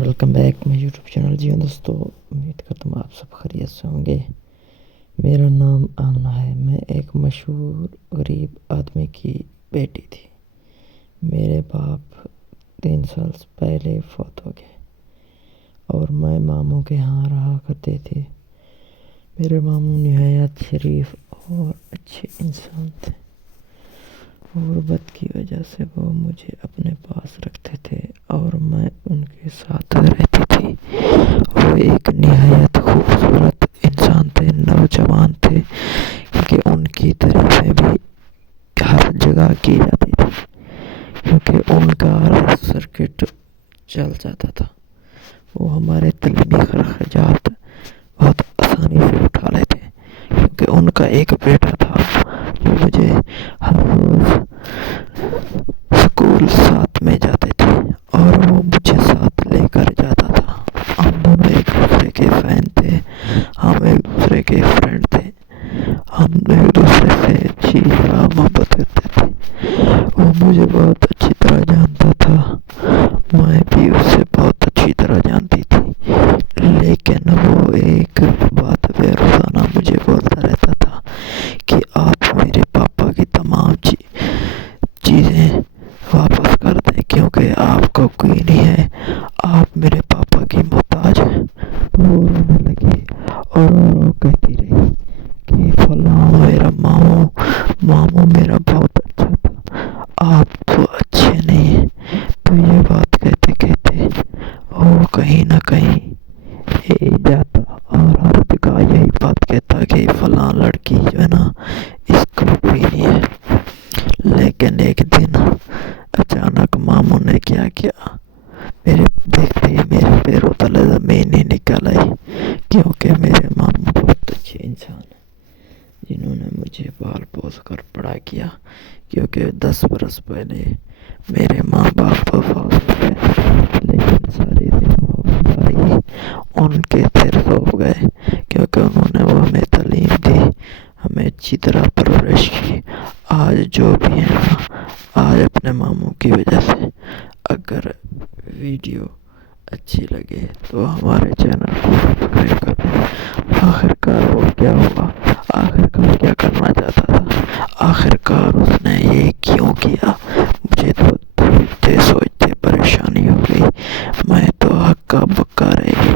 Welcome back my YouTube channel. جی دوستو، امید کرتا ہوں آپ سب خیریت سے ہوں گے. میرا نام آمنہ ہے. میں ایک مشہور غریب آدمی کی بیٹی تھی. میرے باپ 3 سال پہلے فوت ہو گئے اور میں ماموں کے ہاں رہا کرتے تھے. میرے ماموں نہایت شریف اور اچھے انسان تھے. غربت کی وجہ سے وہ مجھے اپنے پاس رکھتے تھے اور میں ان کے ساتھ رہتی تھی. وہ ایک نہایت خوبصورت انسان تھے، نوجوان تھے، کیونکہ ان کی تعریفیں بھی ہر جگہ کی جاتی تھی کیونکہ ان کا سرکٹ چل جاتا تھا. وہ ہمارے تعلیمی اخراجات بہت آسانی سے اٹھا لیتے کیونکہ ان کا ایک بیٹا تھا جو مجھے ہر روز اسکول ساتھ میں جاتے تھے اور وہ مجھے ساتھ لے کر جاتا تھا. ہم دونوں ایک دوسرے کے فین تھے، ہم ایک دوسرے کے فرینڈ تھے. ہم ایک دوسرے سے اچھی طرح محبت کرتے تھے. وہ مجھے بہت اچھی طرح جانتا تھا، میں بھی اسے بہت اچھی طرح جانتی تھی. لیکن وہ ایک بات بے روزانہ مجھے بولتا رہتا تھا کہ آپ میرے پاپا کی تمام چیزیں واپس کر دیں کیونکہ آپ کا کوئی نہیں ہے، آپ میرے پاپا کی محتاج ہیں. تو وہ رونے لگی اور وہ کہتی رہی کہ فلاں میرا ماموں میرا بہت اچھا تھا، آپ تو اچھے نہیں ہیں. تو یہ بات کہتے کہتے وہ کہیں نہ کہیں جاتا اور ہر جگہ یہی بات کہتا کہ فلاں لڑکی جو ہے نا، اس کو کوئی نہیں ہے. لیکن ایک دن اچانک ماموں نے کیا کیا، میرے دیکھتے ہی میرے پیروں تلے زمین ہی نکل آئی کیونکہ میرے ماموں بہت اچھے انسان ہیں جنہوں نے مجھے پال پوس کر بڑا کیا. کیونکہ 10 برس پہلے میرے ماں باپ فوت ہو گئے، لیکن سارے بھائی ان کے پھر ہو گئے کیونکہ انہوں نے وہ ہمیں تعلیم دی، ہمیں اچھی طرح پرورش کی. آج جو بھی ہے نا، آج اپنے ماموں کی وجہ سے. اگر ویڈیو اچھی لگے تو ہمارے چینل کو سبسکرائب کر دیں. آخرکار وہ کیا ہوا، آخرکار کیا کرنا چاہتا تھا، آخرکار اس نے یہ کیوں کیا، مجھے تو سوچتے پریشانی ہو گئی. میں تو ہکا بکا رہ گیا.